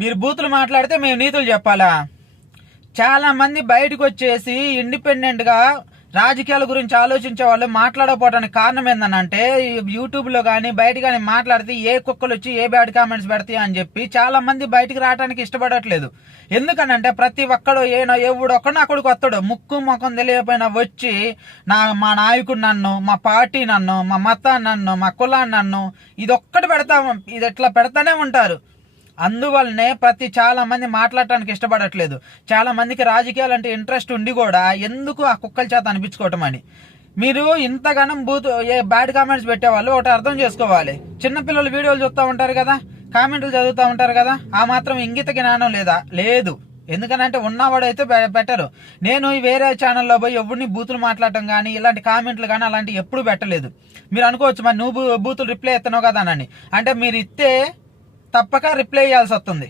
మీరు బూతులు మాట్లాడితే మేము నీతులు చెప్పాలా? చాలా మంది బయటకు వచ్చేసి ఇండిపెండెంట్ గా రాజకీయాల గురించి ఆలోచించే వాళ్ళు మాట్లాడకపోవడానికి కారణం ఏంటంటే యూట్యూబ్ లో కానీ బయట కానీ మాట్లాడితే ఏ కుక్కలు వచ్చి ఏ బ్యాడ్ కామెంట్స్ పెడతాయి అని చెప్పి చాలా మంది బయటికి రావడానికి ఇష్టపడట్లేదు. ఎందుకనంటే ప్రతి ఒక్కడు ఎవడొక్కడు అక్కడికి వస్తాడు, ముక్కు ముఖం తెలియకపోయినా వచ్చి మా నాయకుడు నన్ను, మా పార్టీ నన్ను, మా మతాన్ని నన్ను, మా కులాన్ని నన్ను ఇది ఇట్లా పెడతానే ఉంటారు. అందువల్లనే చాలా మంది మాట్లాడటానికి ఇష్టపడట్లేదు. చాలా మందికి రాజకీయాలు అంటే ఇంట్రెస్ట్ ఉండి కూడా ఎందుకు ఆ కుక్కల చేత అనిపించుకోవటం అని. మీరు ఇంతగానం బ్యాడ్ కామెంట్స్ పెట్టేవాళ్ళు ఒకటి అర్థం చేసుకోవాలి. చిన్నపిల్లలు వీడియోలు చూస్తూ ఉంటారు కదా, కామెంట్లు చదువుతూ ఉంటారు కదా, ఆ మాత్రం ఇంగిత జ్ఞానం లేదు. ఎందుకనంటే ఉన్నవాడైతే బెటరు. నేను వేరే ఛానల్లో పోయి ఎవరిని బూతులు మాట్లాడటం కానీ ఇలాంటి కామెంట్లు కానీ అలాంటివి ఎప్పుడు పెట్టలేదు. మీరు అనుకోవచ్చు మరి నువ్వు బూతులు రిప్లై ఇస్తున్నావు కదా అని. అంటే మీరు ఇస్తే తప్పక రిప్లై చేయాల్సి వస్తుంది.